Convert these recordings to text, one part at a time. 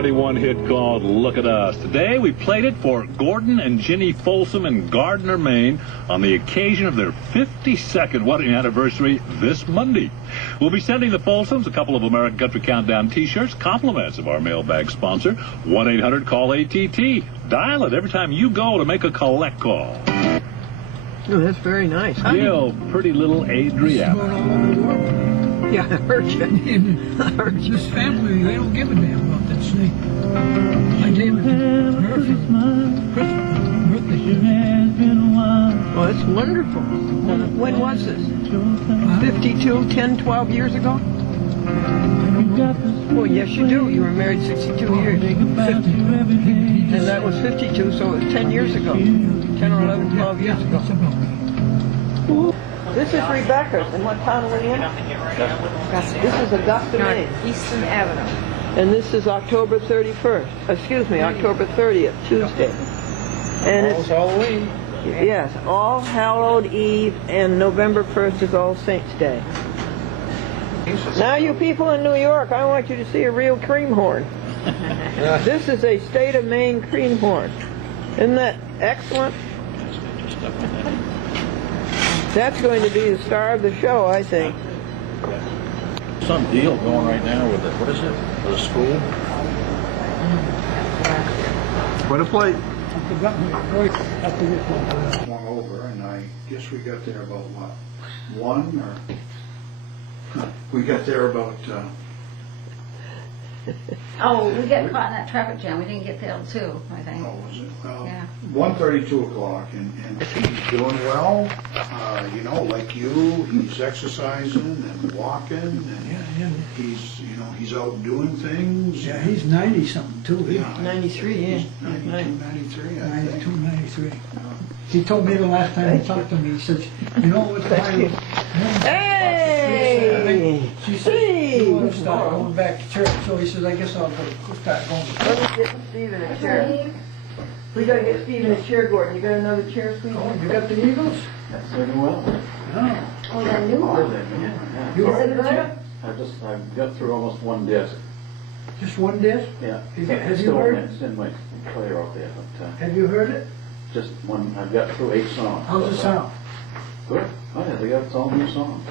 91 hit called Look at Us. Today we played it for Gordon and Ginny Folsom in Gardner, Maine on the occasion of their 52nd wedding anniversary this Monday. We'll be sending the Folsoms a couple of American Country Countdown t-shirts, compliments of our mailbag sponsor, 1-800-CALL-ATT. Dial it every time you go to make a collect call. Oh, that's very nice. Gil, pretty little Adriana. Yeah, I heard you. I heard you. This family, they don't give a damn about that snake. My name is Murphy. Birthday. Oh, that's wonderful. When was this? 52, 10, 12 years ago? Well, yes, you do. You were married 62 years. 50. And that was 52, so it was 10 years ago. 10 or 11, 12 years ago. This is Rebecca's. And what town are we in? This is Augusta, Maine. Eastern Avenue. And this is October 31st. Excuse me, October 30th, Tuesday. And it's Halloween. Yes, All Hallowed Eve, and November 1st is All Saints Day. Now, you people in New York, I want you to see a real cream horn. This is a state of Maine cream horn. Isn't that excellent? That's going to be the star of the show, I think. Some deal going right now with it. What is it? For the school? What a plate. Swung over, and I guess we got there about what, 1 or we got there about Oh, we got caught in that traffic jam. We didn't get there till 2, I think. oh, was it? Yeah. 1:30, 2 o'clock, and he's doing well. You know, like you, he's exercising and walking, and he's, you know, he's out doing things. Yeah, he's 90-something too. Yeah, 93, yeah. he's 92, 93, I think. 92, 93. He told me the last time he talked to me, he said, you know what's my... Hey! She said, you want to start going back to church. So he says, I guess I'll start going to church. Let me get Stephen a chair. We gotta get Stephen a chair, Gordon. You got another chair, sweetie? Oh, you got the Eagles? That's very well. No. Oh, that new one. You Is heard it it, good? Jim? I got through almost one disc. Just one disc? Yeah. Have It's you still heard? It's in my player out there, but Have you heard it? just one. I've got through 8 songs. How's it sound? Good. Oh yeah, they got its own new song.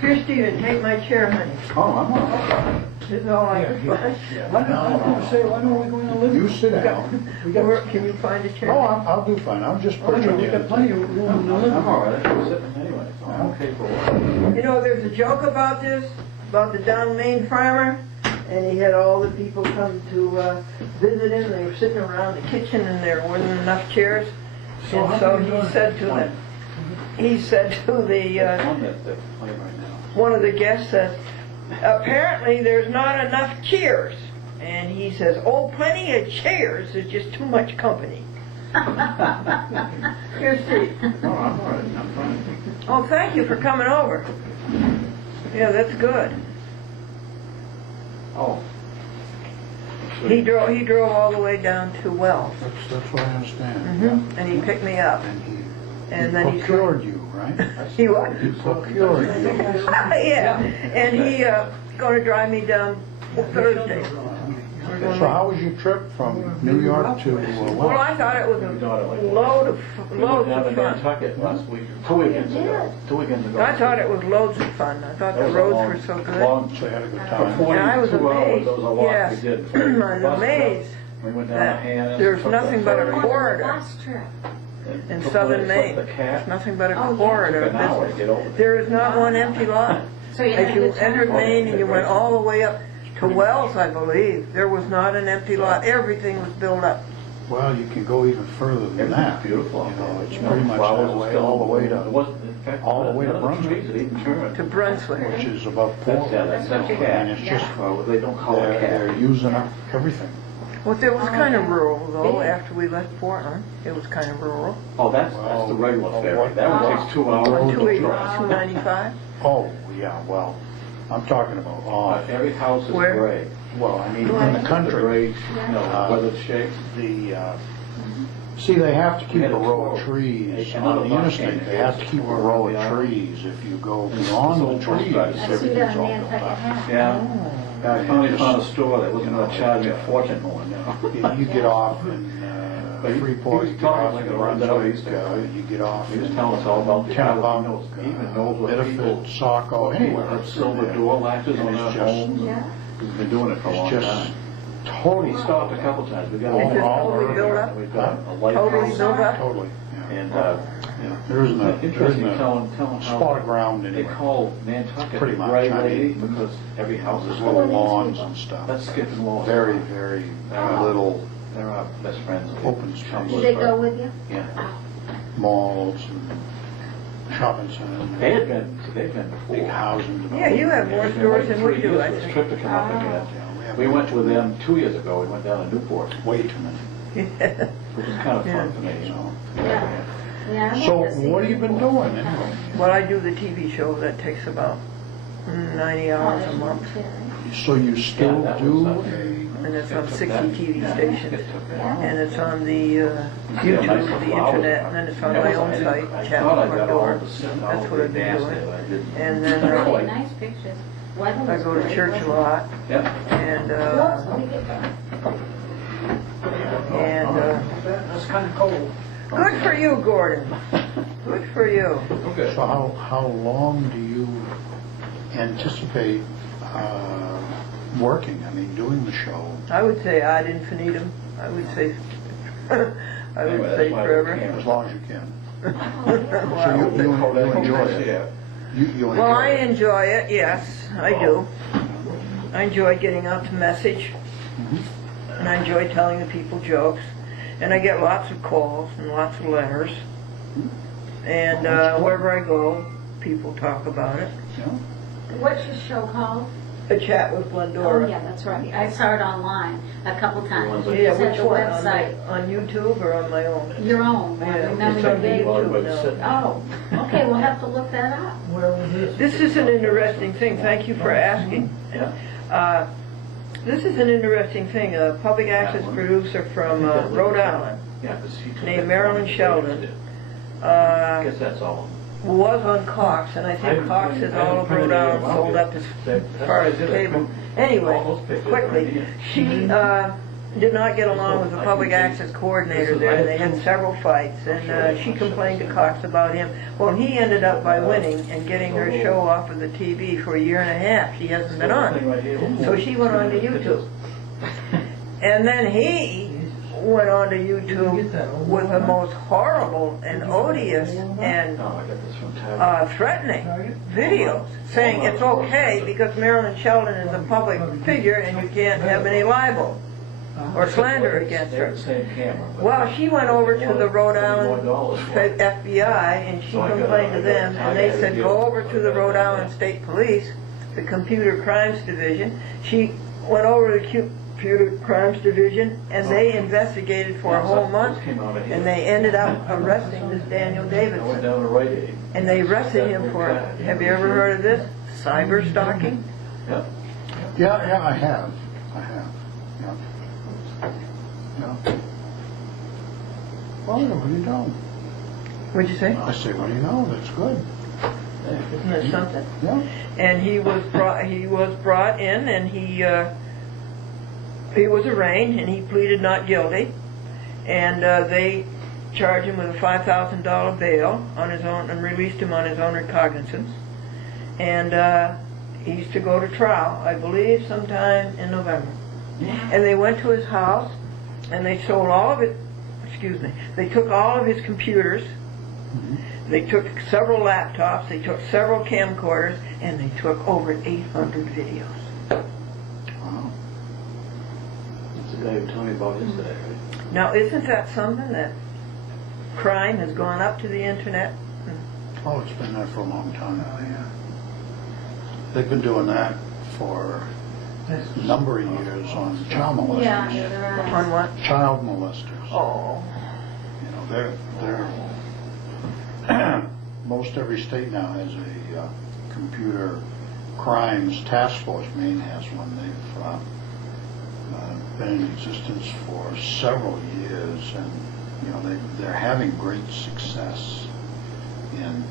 Here, Stephen, take my chair, honey. Oh, I'm on. This is all I can find. Why don't we go in the living room? You sit down. Can you find a chair? Oh, I'll do fine. I'll just Oh, put no, you we got in. plenty of room in the living I'm room. all right. I'm sitting anyway, so I'm okay for a while. You know, there's a joke about this, about the down Maine farmer, and he had all the people come to visit him. They were sitting around the kitchen, and there wasn't enough chairs. So And how so many he doors? said to the, One that they're playing right now. one of the guests says, apparently there's not enough cheers. And he says, oh, plenty of chairs, there's just too much company. Here's Steve. No, I'm all right. I'm fine. Oh, thank you for coming over. Yeah, that's good. Oh. He drove all the way down to Wells, That's what I understand. and he picked me up. And then he procured you, right? He was. He procured you. Yeah, and he going to drive me down Thursday. So how was your trip from New York to Well, Wells? I thought it was a load of We went down to fun. Nantucket last week, 2 weekends ago. 2 weekends ago. I thought it was loads of fun. I thought the roads were so good. Long, So you had a good for time. 22 And I was hours, amazed. that was a walk Yes. we did. I'm Bus trip. amazed We went down that to Hannah's. there's took the nothing but a ferry, corridor Last trip. in took southern the- Maine. took the cat. There's nothing but a Oh, yeah. corridor Took of an hour to business. get over there. There is not one empty lot. So you had As a you good time? entered Maine and you went all the way up to Wells, I believe, there was not an empty lot. Everything was built up. Well, you can go even further than that. Beautiful. You know, it's You know, pretty much flowers that were way, still- all the way it to, wasn't- in fact, all the way to none of the Brunswick. trees had even turned. To Brunswick. which is about That's, yeah, 4. that's And cat. it's just, They don't call it they're cat. using up everything. Well, it was kind of rural, though, after we left Portland. It was kind of rural. Oh, that's the regular ferry. That one takes 2 hours. Oh, 295. Oh, yeah, well, I'm talking about, Every house is Where? gray. well, I mean, in the The country, gray, you know, weathered shape. see, they have to keep We a had a row of tour. trees Another on the bus interstate. came. They have to keep a row of trees. If you go beyond the trees, I see that everything's on all built Nantucket up. hat. Yeah. I finally found a store that wasn't going to charge me a fortune more now. You get off in But he Freeport, was you get talking off like in a rundown Brunswick, piece. you get off He was in telling us all about the Kennebunk, he even knows what people, Bedford, Saco, anywhere. put silver door latches on And their it's just- homes. Yeah. He's been doing it for a long It's just time. totally He stopped a couple times. We got It's just all totally built up? and we've got a light Totally house. built up? Totally, yeah. And, There isn't a interesting telling how spot of ground they anywhere. call Nantucket Pretty the much, gray I lady mean, because every house There's is little full. lawns and stuff. That's skipping laws. Very, very little They're our best friends. open space. Did they go with you? Yeah. Malls and shopping centers, They've been before. big housing Yeah, you have more It's been stores like than we 3 do, years I for this think. trip to come up again. We went with them 2 years ago. We went down to Newport, Way too many. which was kind of fun for me, you know. Yeah. Yeah. I'd So like to see what have you been Newport. doing anyway? Well, I do the TV show that takes about 90 hours a month, So you still Yeah, that do was, and it's on 60 that- TV yeah, stations. it took that. And it's on the Yeah, YouTube, nice the flowers. internet, and then it's on That my was- own I site, didn't- I Chat thought I got all Glendora. the set, That's all what the I've been dance doing. that I did. And then Really nice pictures. Weather I was go to great, church a wasn't it? lot, Yeah. and Whoops, let me get that. That's kind of cold. good for you, Gordon. Good for you. Okay. So how long do you anticipate working? I mean, doing the show? I would say ad infinitum. I would say, I would Anyway, say that's why forever. As long as you can. Wow. So you enjoy it? Yeah. You enjoy Well, I it? enjoy it, yes, I do. I enjoy getting out the message, and I enjoy telling the people jokes, and I get lots of calls and lots of letters, and wherever I go, people talk about it. Yeah. What's your show called? A chat with Oh, Glendora. yeah, that's right. I saw it online a couple times. You Yeah, just had which the one? website. On YouTube or on my own? Your own. I Yeah, remember it's you on the gave. YouTube now. Oh, okay, we'll have to look that up. Where was this? This is an interesting thing. Thank you for asking. Yeah. This is an interesting thing. A public access producer from Rhode Island Yeah, 'cause he took named it. Marilyn Sheldon I guess that's all. was on Cox, and I think Cox is all of Rhode Island sold up as far as cable. Anyway, quickly, she did not get along with the public access coordinator there, and they had several fights, and she complained to Cox about him. Well, he ended up by winning and getting her show off of the TV for a year and a half. She hasn't been on. So she went on to YouTube. And then he went on to YouTube with the most horrible and odious and No, I got this from Tab. threatening videos, saying it's okay because Marilyn Sheldon is a public figure and you can't have any libel or slander against They're her. the same camera. but- Well, she went over to the Rhode Island $31 for it. FBI and she complained to them, and they said, go over to the Rhode Island State Police, the Computer Crimes Division. She went over to the Computer Crimes Division, and they investigated for a whole month, and they ended up arresting this Daniel I went Davidson. down to Rite Aid. And they arrested him for, have you ever heard of this? Cyber stalking? Yeah. Yeah, I have. Yeah. Yeah. Well, what do you know? What'd you say? I say, what do you know? That's good. Isn't that something? Yeah. And he was brought in, and he was arraigned, and he pleaded not guilty, and they charged him with a $5,000 bail on his own and released him on his own recognizance, and he's to go to trial, I believe, sometime in November. And they went to his house, and they sold all of it. They took all of his computers. They took several laptops, they took several camcorders, and they took over 800 videos. Wow. That's the guy who told me about his today, right? Now, isn't that something that crime has gone up to the internet? Oh, it's been there for a long time. Oh, yeah. They've been doing that for a number of years on child molesters. Yeah, you're right. On what? Child molesters. Oh, You know, they're most every state now has a computer crimes task force. Maine has one. They've been in existence for several years, and you know they're having great success in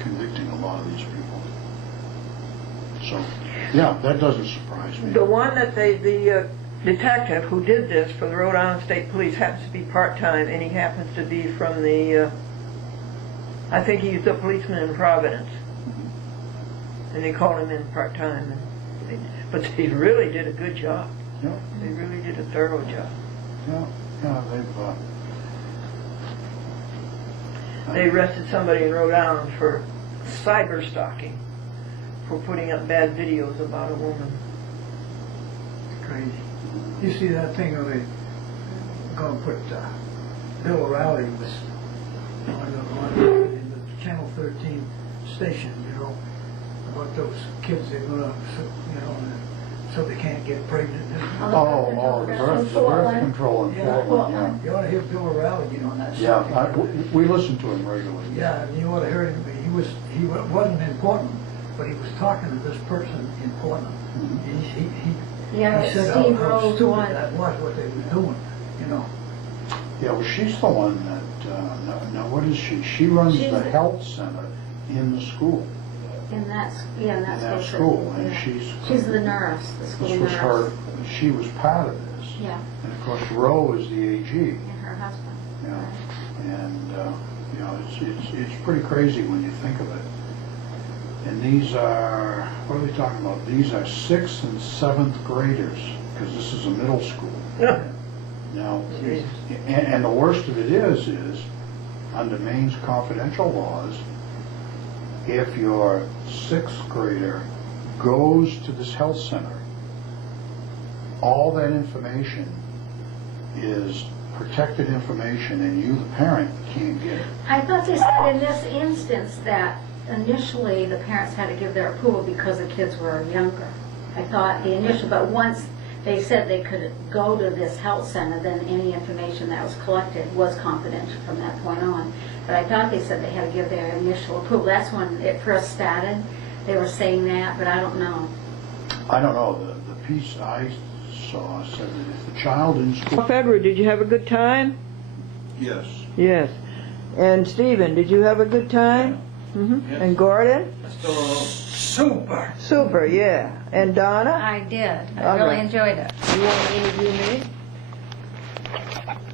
convicting a lot of these people. So, yeah, that doesn't surprise me. The one that the detective who did this for the Rhode Island State Police happens to be part-time, and he happens to be from the, I think he's the policeman in Providence. And they called him in part-time. But they really did a good job. Yeah. They really did a thorough job. Yeah, They arrested somebody in Rhode Island for cyber stalking, for putting up bad videos about a woman. Crazy. You see that thing where they gonna put Bill O'Reilly was in the Channel 13 station, you know, about those kids they're gonna, you know, so they can't get pregnant. the birth control in Portland, You ought to hear Bill O'Reilly get on that. yeah. subject. We listen to him regularly. Yeah, and you ought to hear him. He wasn't in Portland, but he was talking to this person in Portland. Yeah, He said Steve how Rose stupid was. that was, what they were doing, you know. Yeah, well, she's the one that, now what is she? She runs She's the the- health center in the school. In that, in that In that school. school, and Yeah. she's the nurse, the school This nurse. was her, she was part of this. Yeah, And of course, Roe is the AG. and her husband. Yeah. And, you know, it's pretty crazy when you think of it. And these are, what are we talking about? These are 6th and 7th graders, because this is a middle school. Now, and the worst of it is under Maine's confidential laws, if your 6th grader goes to this health center, all that information is protected information, and you, the parent, can't get it. I thought they said in this instance that initially the parents had to give their approval because the kids were younger. I thought the initial, but once they said they could go to this health center, then any information that was collected was confidential from that point on. But I thought they said they had to give their initial approval. That's when it first started. They were saying that, but I don't know. I don't know, the piece I saw said that if the child in school... Edward, did you have a good time? Yes. Yes. And Stephen, did you have a good time? Mm-hmm. Yes. And Gordon? Super. Super, yeah. And Donna? I did. I All really right. enjoyed it. You want to interview me?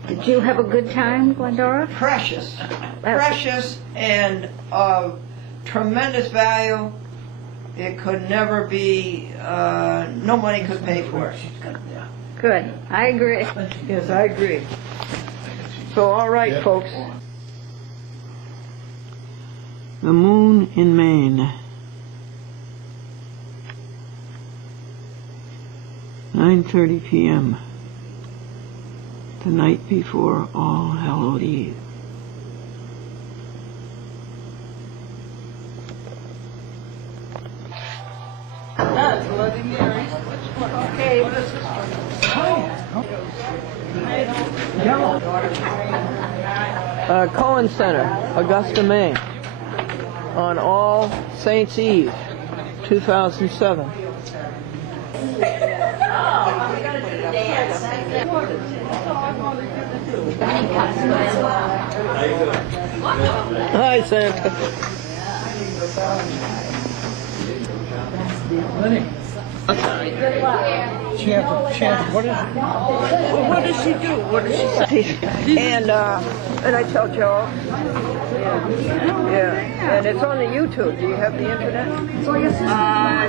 Did you have a good time, Glendora? Precious. Precious and of tremendous value. It could never be, no money could pay for it. Good. I agree. Yes, I agree. So, all right, Yeah. folks. The moon in Maine. 9:30 p.m. The night before All Hallowed Eve. Cohen Center, Augusta, Maine, on All Saints Eve, 2007. Hi, Santa. Lenny. Chant, what is it? What does she do? What does she say? And I tell Joe. Yeah. And it's on the YouTube. Do you have the internet?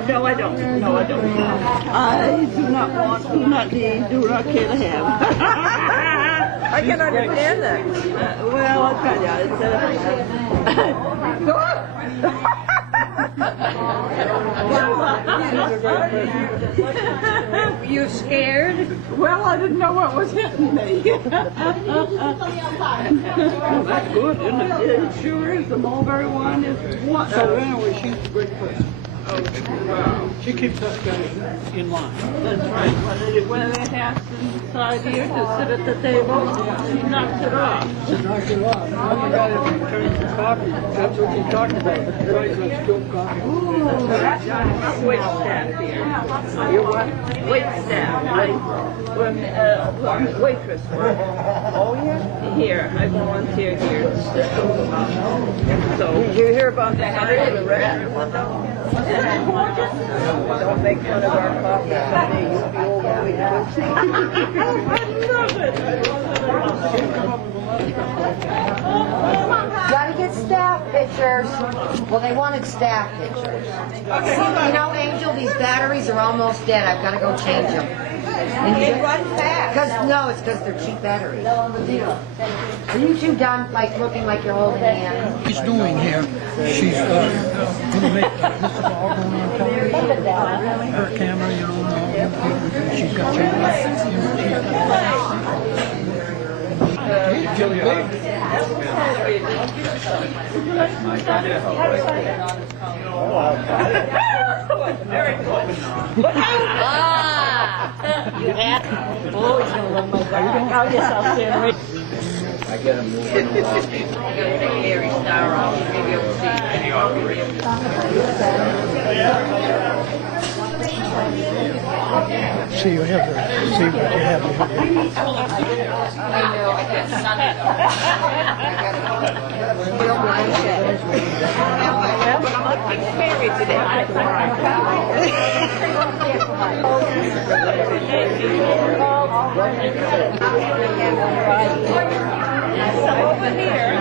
No, I don't. No, I don't. I do not care to have. I can understand that. Well, I'll tell you, You scared? well, I didn't know what was hitting me. That's good, isn't it? It sure is. The mulberry one is one. So anyway, she's a great person. She keeps us guys in line. That's right. When they have to beside you to sit at the table. She knocked it off. She knocked it off. Now you got to return the coffee. That's what you talked about. The price of spilled coffee. I'm wait staff here. You what? Wait staff. I'm waitress work. Oh, yeah? Here, I volunteer here. So, Did you hear about the fire in the restaurant? Don't make fun of our coffee someday. You'll be old and we Gotta get staff pictures. Well, they wanted staff pictures. You know, Angel, these batteries are almost dead. I've gotta go change them. They run fast. No, it's because they're cheap batteries. Are you two done, like, looking like you're holding hands? She's doing here. She's going to make this is all going on television. Her camera, you know, and she's got very good. You had? Oh, he's going to love my dog. Oh, yes, I'll stand right. I get him moving along. I got to take Harry Star off. Maybe you'll see. See, you have her. See what you have. I know, I get sunny though. Real blanket. Well, I'm not being married today. Some over here.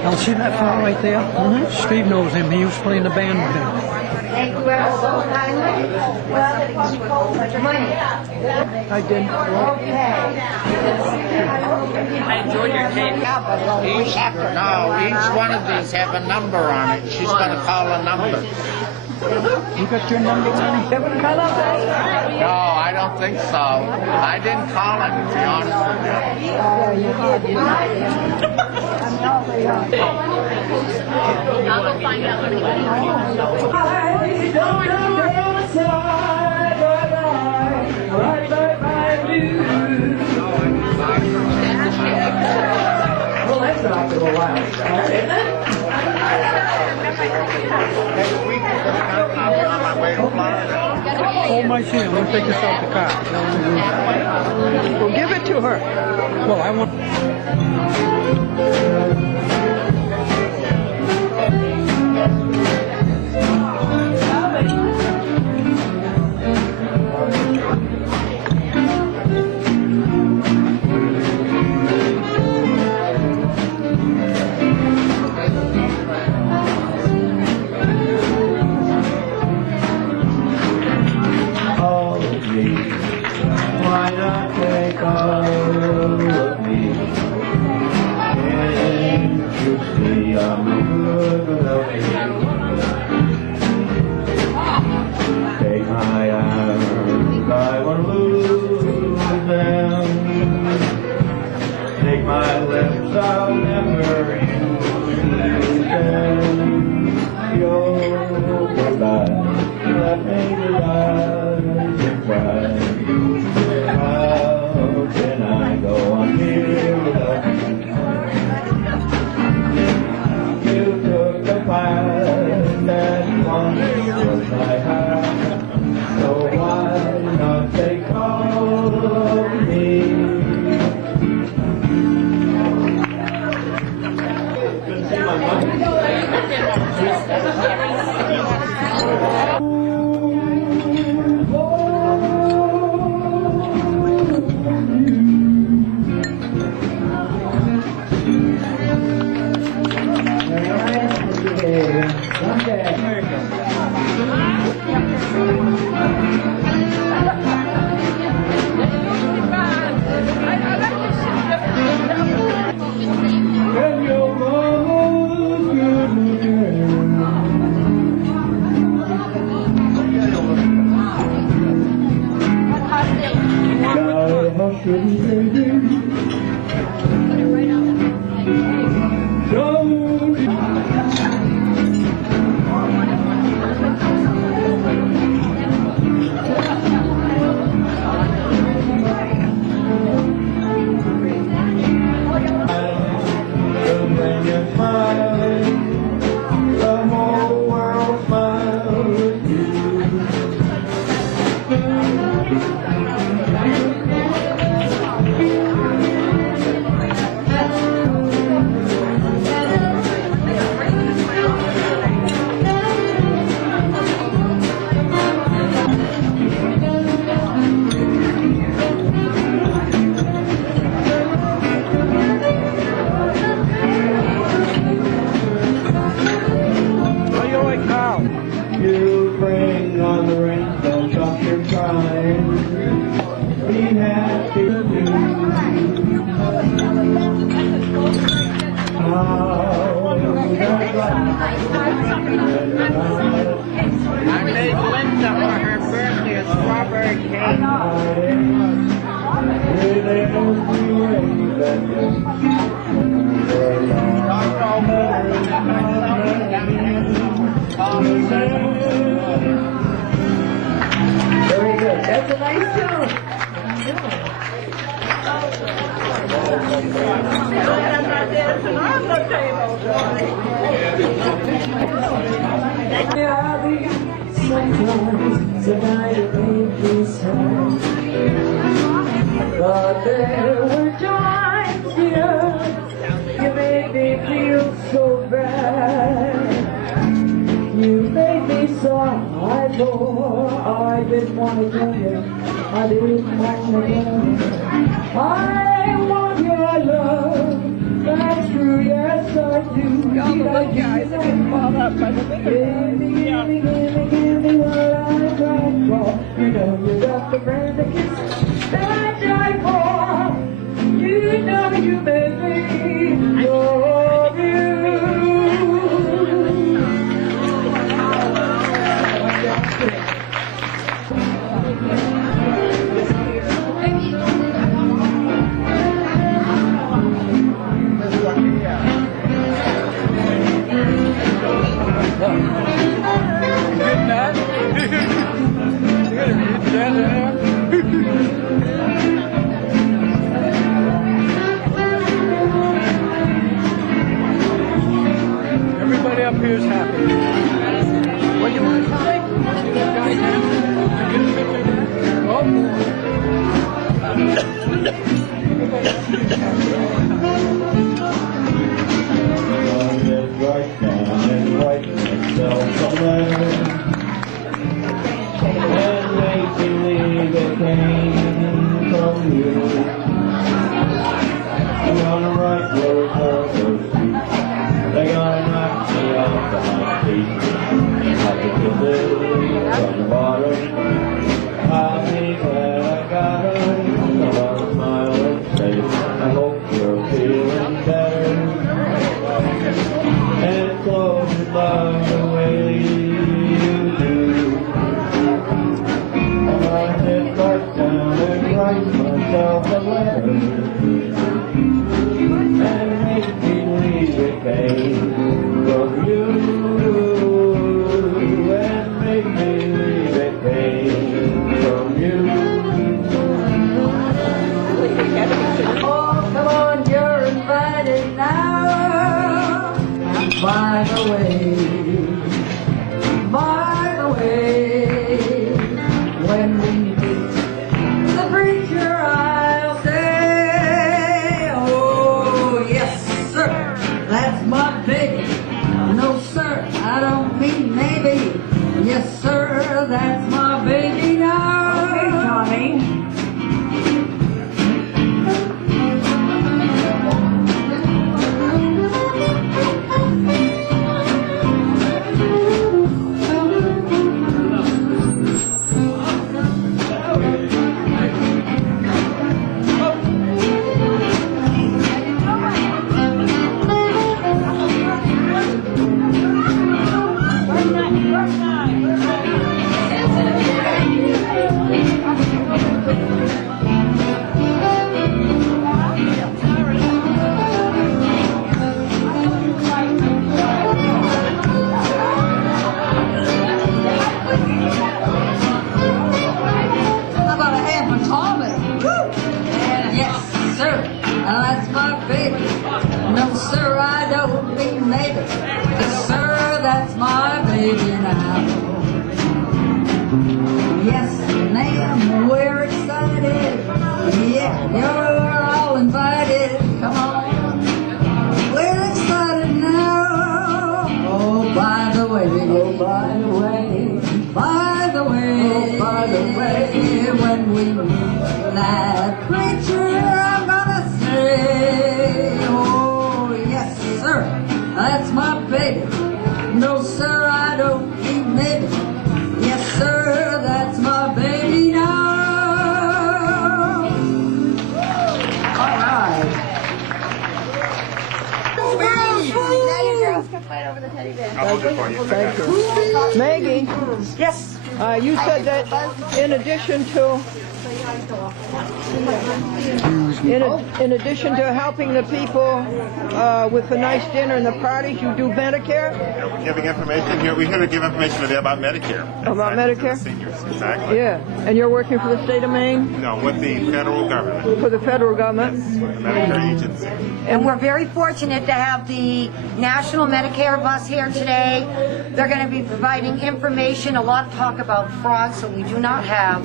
Now, see that fellow right there? Mm-hmm. Steve knows him. He was playing the band with him. Thank you ever so kindly. Money. I did. I enjoyed your cake. Each one of these have a number on it. She's going to call a number. You got your number, Manny? No, I don't think so. I didn't call it, to be honest with you. I'll go find out what Well, that's been after a while. Hold my hand. I'm going to take this out the car. Well, give it to her. Well, I want... Why not take all of me? Can't you see I'm good looking? Take my arms, I won't lose them. Take my lips, I'll never use them. You're goodbye, let me rise and cry. I made Linda for her birthday a strawberry cake. Very good. That's a nice tune. Sometimes the night made me sad, but there were times, dear, you made me feel so bad. You made me sigh, for I didn't want to tell you, I didn't want to tell you. I want your love, that's true, yes I do. All the little guys that get called up by the bigger boys. Give me what I cried for. You know you got the friend to kiss that I died for. You know you made me love you. Everybody up here is happy. What do you want to say? See that guy again? Did you get a picture there? Oh, Right now and write myself a letter and make believe it came from you. I'm gonna write words of those feet. They're gonna knock me off my feet. Like a kisses from the bottom. I'll be glad I got them. I'll smile and say, I hope you're feeling better. And close your love the way you do. I'm gonna sit right down and write myself a letter and make believe it came from you, and make believe it came from you. Oh, come on, you're invited now. By the way, when we meet the preacher, I'll say, oh, yes, sir, that's my baby. No, sir, I don't mean maybe. Yes, sir, that's my baby now. Okay, Tommy. sir, I don't mean maybe. Yes, sir, that's my baby now. Yes, ma'am, we're excited. Yeah, you're all invited. Come on. We're excited now. Oh, by the way, oh, by the way, by the way, oh, by the way, when we meet that preacher, I'm gonna say, oh, yes, sir, that's my baby. No, sir, I don't mean maybe. Yes, sir, that's my baby now. All right. I'll hold it for you. Thank you. Maggie, Yes. you said that in addition to in addition to helping the people with the nice dinner and the parties, you do Medicare? Yeah, we're giving information here. We're here to give information today about Medicare. About Exactly, Medicare? to the seniors, exactly. Yeah. And you're working for the state of Maine? No, with the federal government. For the federal government? With the Medicare agency. And we're very fortunate to have the National Medicare bus here today. They're going to be providing information, a lot of talk about fraud, so we do not have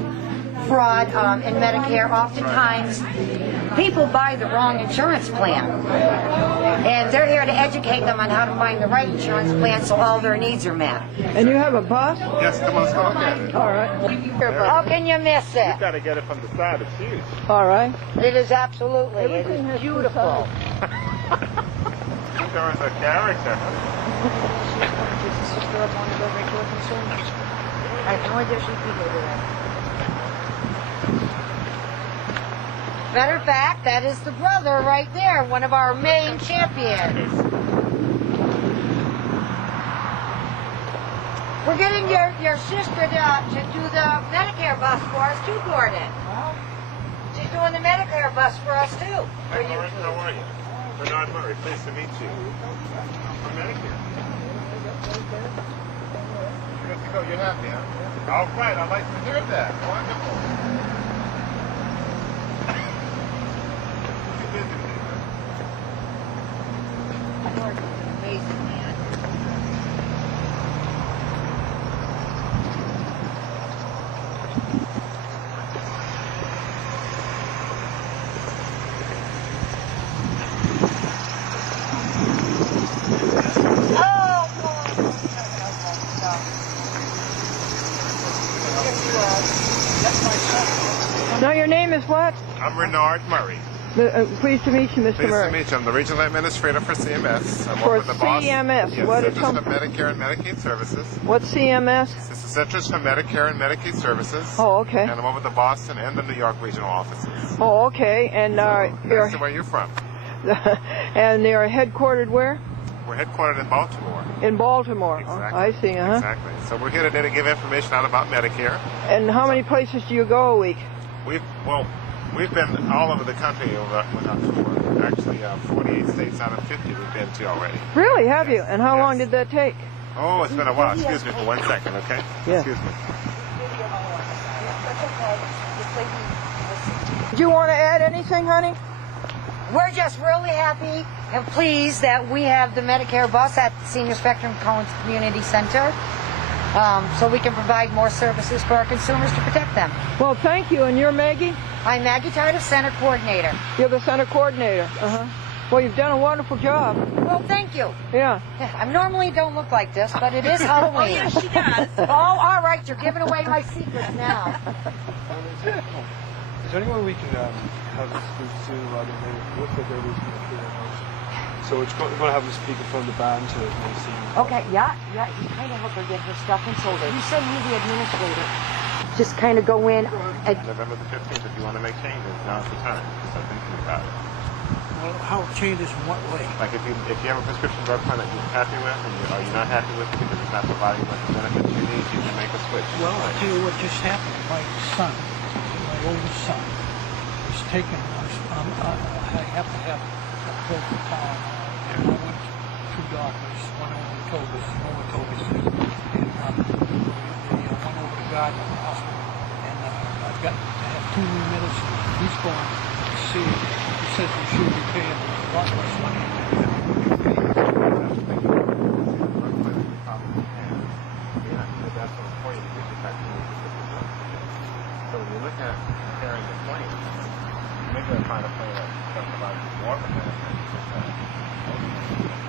fraud in Medicare. Oftentimes, people buy the wrong insurance plan. And they're here to educate them on how to find the right insurance plan so all their needs are met. And you have a bus? Yes, come on, let's go look at it. All right. How can you miss it? You've got to get it from the side. It's huge. All right. It is absolutely, it is beautiful. There is a character. I have no idea she'd be here today. Matter of fact, that is the brother right there, one of our Maine champions. We're getting your sister to do the Medicare bus for us too, Gordon. She's doing the Medicare bus for us too. Hi, Lawrence, how are you? Bernard Murray, pleased to meet you. For Medicare. Good to go, you're happy, huh? All right, I'd like to hear that. Wonderful. You busy today, huh? Gordon's an amazing man. Now your name is what? I'm Bernard Murray. Pleased to meet you, Mr. Pleased Murray. to meet you. I'm the Regional Administrator for CMS. I'm For over the boss. CMS, Yes, what is Centers for Medicare and Medicaid Services. What's CMS? It's the Centers for Medicare and Medicaid Services. Oh, okay. And I'm over the Boston and the New York regional offices. Oh, okay. And That's where you're from. and they're headquartered where? We're headquartered in Baltimore. In Baltimore. Exactly. Oh, I see. Exactly. So we're here today to give information out about Medicare. And how many places do you go a week? We've been all over the country with our tour. Actually, 48 states out of 50 we've been to already. Really? Have you? And how long did that take? Oh, it's been a while. Excuse me for 1 second, okay? Yeah. Excuse me. Do you want to add anything, honey? We're just really happy and pleased that we have the Medicare bus at the Senior Spectrum Collins Community Center, so we can provide more services for our consumers to protect them. Well, thank you. And you're Maggie? I'm Maggie Titus, Center Coordinator. You're the Center Coordinator. Well, you've done a wonderful job. Well, thank you. Yeah. I normally don't look like this, but it is Halloween. Oh, yes, she does. Oh, all right, you're giving away my secrets now. Is there any way we can have this speak to it looks like everybody's going to clear house. So we're going to have them speak in front of the band to make scene. Okay, yeah, you kind of help her get her stuff and sold it. You send me the administrator. Just kind of go in. November the 15th, if you want to make changes, now's the time. Start thinking about it. Well, how changes in what way? Like if you have a prescription drug plan that you're happy with, and are you not happy with it because it's not providing much benefits you need, you can make a switch. Well, I'll tell you what just happened. My son, my oldest son, was taken. I have to have a pill for town. And I went to two doctors. One over told us, and one over to Gardner Hospital. And I've got to have 2 new medicines. He's going to see says you should be paying a lot less money. So when you look at comparing the planes, maybe they're trying to play a about warm than just